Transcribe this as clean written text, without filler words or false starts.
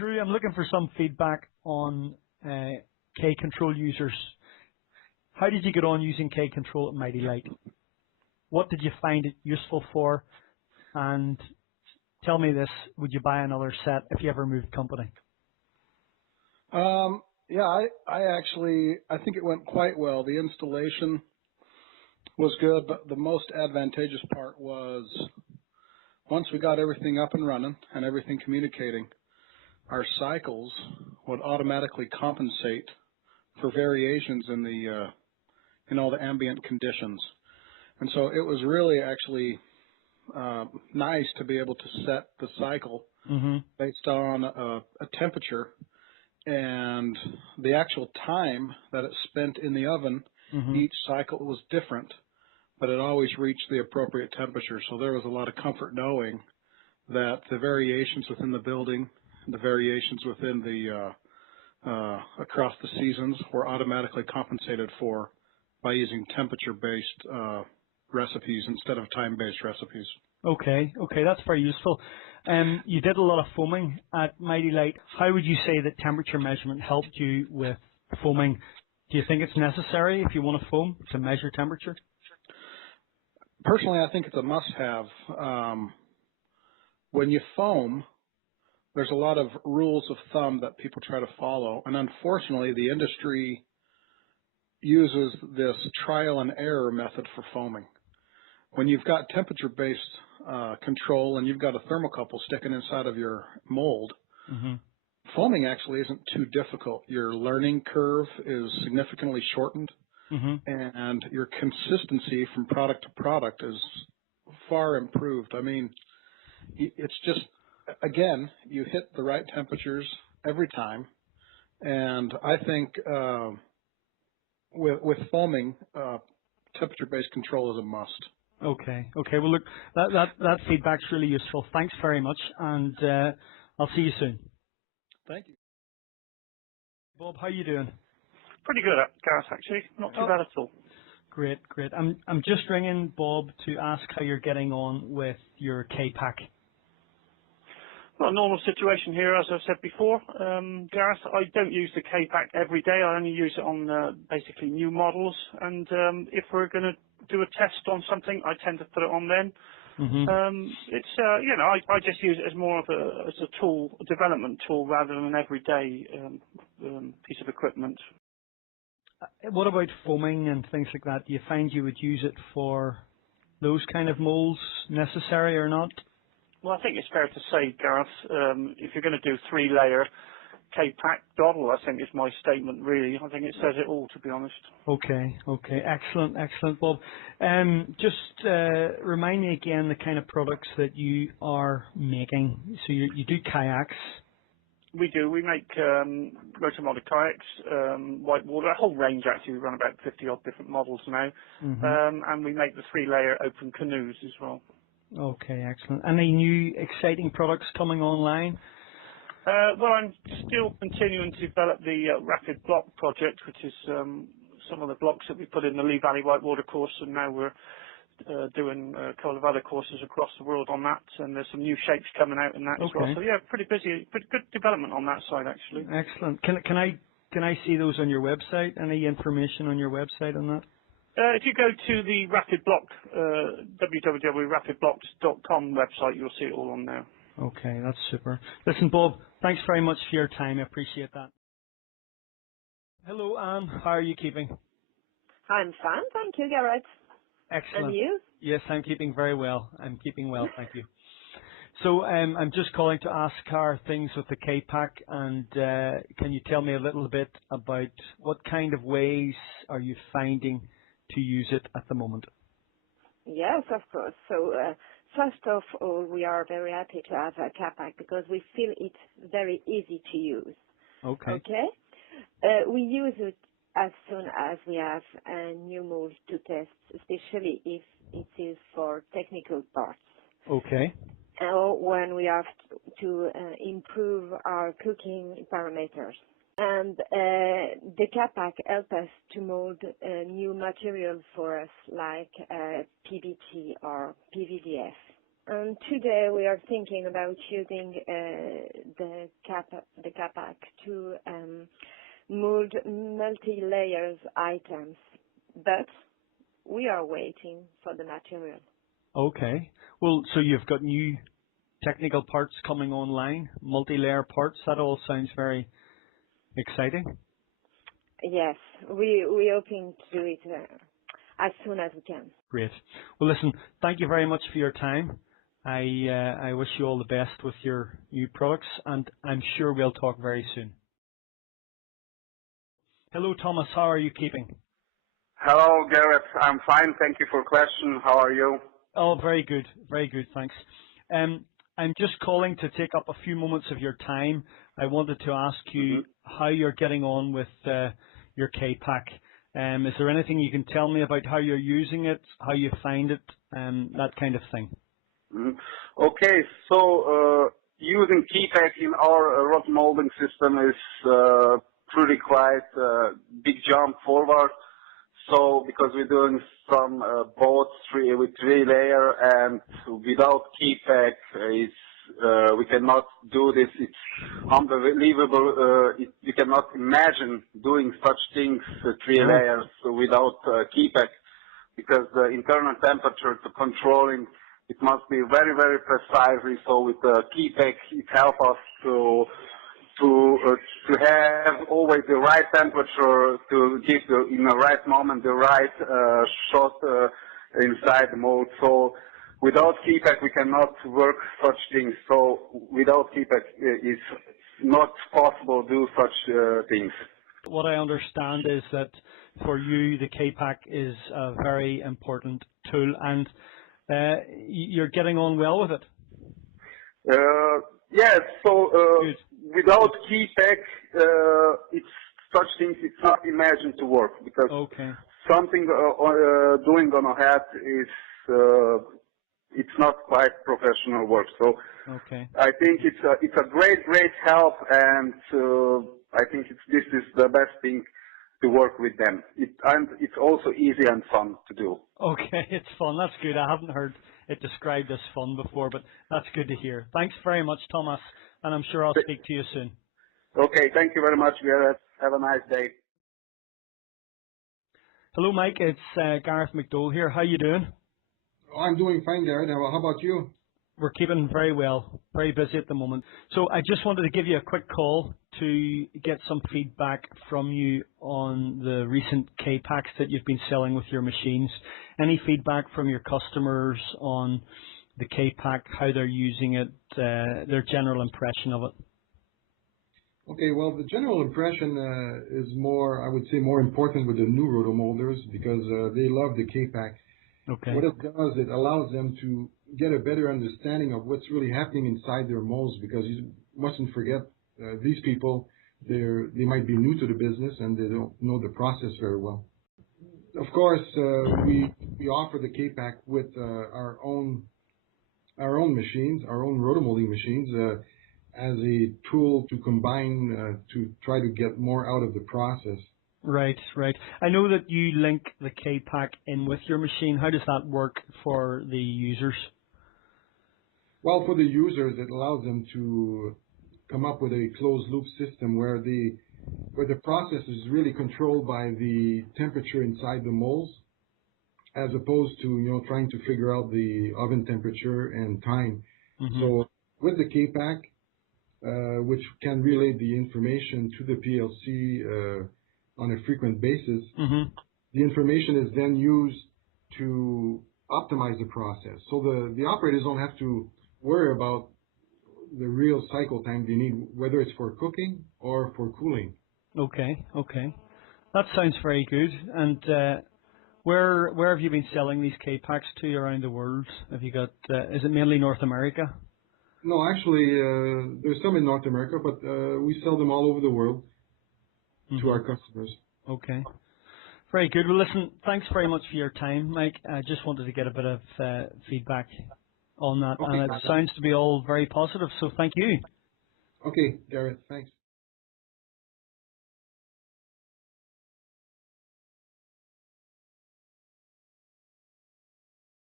Drew, I'm looking for some feedback on K-Control users. How did you get on using K-Control at Mighty Light? What did you find it useful for? And tell me this, would you buy another set if you ever moved company? Yeah, I think it went quite well. The installation was good, but the most advantageous part was once we got everything up and running and everything communicating, our cycles would automatically compensate for variations in all the ambient conditions. And so it was really actually nice to be able to set the cycle based on a temperature, and the actual time that it spent in the oven. Each cycle was different, but it always reached the appropriate temperature. So there was a lot of comfort knowing that the variations within the building, the variations within the across the seasons were automatically compensated for by using temperature-based recipes instead of time-based recipes. Okay, that's very useful. You did a lot of foaming at Mighty Light. How would you say that temperature measurement helped you with foaming? Do you think it's necessary if you want to foam to measure temperature? Personally, I think it's a must-have. When you foam, there's a lot of rules of thumb that people try to follow, and unfortunately, the industry uses this trial and error method for foaming. When you've got temperature-based control and you've got a thermocouple sticking inside of your mold, foaming actually isn't too difficult. Your learning curve is significantly shortened, and your consistency from product to product is far improved. I mean, it's just, again, you hit the right temperatures every time, and I think with foaming, temperature-based control is a must. Okay. Well, look, that feedback's really useful. Thanks very much, and I'll see you soon. Thank you. Bob, how you doing? Pretty good, Gareth, actually. Not too bad at all. Great. I'm just ringing Bob to ask how you're getting on with your KPAQ. Well, normal situation here, as I've said before. Gareth, I don't use the KPAQ every day. I only use it on basically new models. And if we're going to do a test on something, I tend to put it on then. It's, I just use it as more of as a tool, a development tool, rather than an everyday piece of equipment. What about foaming and things like that? Do you find you would use it for those kind of molds necessary or not? Well, I think it's fair to say, Gareth, if you're going to do 3-layer KPAQ dottle, I think is my statement, really. I think it says it all, to be honest. Okay. Excellent, Bob. Just remind me again the kind of products that you are making. So you do kayaks. We do. We make rotor-modded kayaks, whitewater, a whole range actually. We run about 50-odd different models now. And we make the 3-layer open canoes as well. Okay, excellent. Any new exciting products coming online? Well, I'm still continuing to develop the Rapid Block project, which is some of the blocks that we put in the Lee Valley Whitewater course, and now we're doing a couple of other courses across the world on that, and there's some new shapes coming out in that as well. So yeah, pretty busy, pretty good development on that side actually. Excellent. Can I see those on your website? Any information on your website on that? If you go to the Rapid Block, www.rapidblocks.com website, you'll see it all on there. Okay, that's super. Listen, Bob, thanks very much for your time. I appreciate that. Hello, Anne. How are you keeping? I'm fine, thank you, Gareth. Excellent. And you? Yes, I'm keeping very well. I'm keeping well, thank you. So I'm just calling to ask how are things with the KPAQ, and can you tell me a little bit about what kind of ways are you finding to use it at the moment? Yes, of course. So first of all, we are very happy to have a KPAQ because we feel it's very easy to use. Okay. We use it as soon as we have a new mold to test, especially if it is for technical parts. Okay. Or when we have to improve our cooking parameters. And the KPAQ help us to mold new materials for us, like PBT or PVDF. And today we are thinking about using the KPAQ to mold multi-layers items, but we are waiting for the material. Okay. Well, so you've got new technical parts coming online, multi-layer parts. That all sounds very exciting. Yes, we're hoping to do it as soon as we can. Great. Well, listen, thank you very much for your time. I wish you all the best with your new products, and I'm sure we'll talk very soon. Hello, Thomas. How are you keeping? Hello, Gareth. I'm fine. Thank you for question. How are you? Oh, very good. Very good. Thanks. I'm just calling to take up a few moments of your time. I wanted to ask you how you're getting on with your KPAQ. Is there anything you can tell me about how you're using it, how you find it, that kind of thing? Okay, so using KPAQ in our rod molding system is pretty quite a big jump forward. So because we're doing some boats with 3-layer, and without KPAQ, we cannot do this. It's unbelievable. You cannot imagine doing such things, 3 layers without KPAQ, because the internal temperature to controlling it must be very, very precisely. So with the KPAQ, it helps us to have always the right temperature to give in the right moment the right shot inside the mold. So without KPAQ we cannot work such things. So without KPAQ it's not possible to do such things. What I understand is that for you the KPAQ is a very important tool, and you're getting on well with it. Yes, so without KPAQ, it's such things it's not imagined to work, because something doing on a hat is it's not quite professional work. So I think it's a great help, and I think this is the best thing to work with them. And it's also easy and fun to do. Okay, it's fun. That's good. I haven't heard it described as fun before, but that's good to hear. Thanks very much, Thomas, and I'm sure I'll speak to you soon. Okay, thank you very much, Gareth. Have a nice day. Hello, Mike. It's Gareth McDowell here. How you doing? I'm doing fine, Gareth. How about you? We're keeping very well, very busy at the moment. So I just wanted to give you a quick call to get some feedback from you on the recent KPAQs that you've been selling with your machines. Any feedback from your customers on the KPAQ, how they're using it, their general impression of it? Okay, well, the general impression is more, I would say, more important with the new rotomolders, because they love the KPAQ. Okay. What it does, it allows them to get a better understanding of what's really happening inside their molds, because you mustn't forget these people, they might be new to the business and they don't know the process very well. Of course, we offer the KPAQ with our own machines, our own rotomolding machines, as a tool to combine to try to get more out of the process. Right, right. I know that you link the KPAQ in with your machine. How does that work for the users? Well, for the users, it allows them to come up with a closed loop system where the process is really controlled by the temperature inside the molds, as opposed to trying to figure out the oven temperature and time. So with the KPAQ, which can relay the information to the PLC on a frequent basis, the information is then used to optimize the process. So the operators don't have to worry about the real cycle time they need, whether it's for cooking or for cooling. Okay, okay. That sounds very good. And where have you been selling these KPAQs to around the world? Have you got, is it mainly North America? No, actually, there's some in North America, but we sell them all over the world to our customers. Okay. Very good. Well, listen, thanks very much for your time, Mike. I just wanted to get a bit of feedback on that, and it sounds to be all very positive, so thank you. Okay, Gareth, thanks.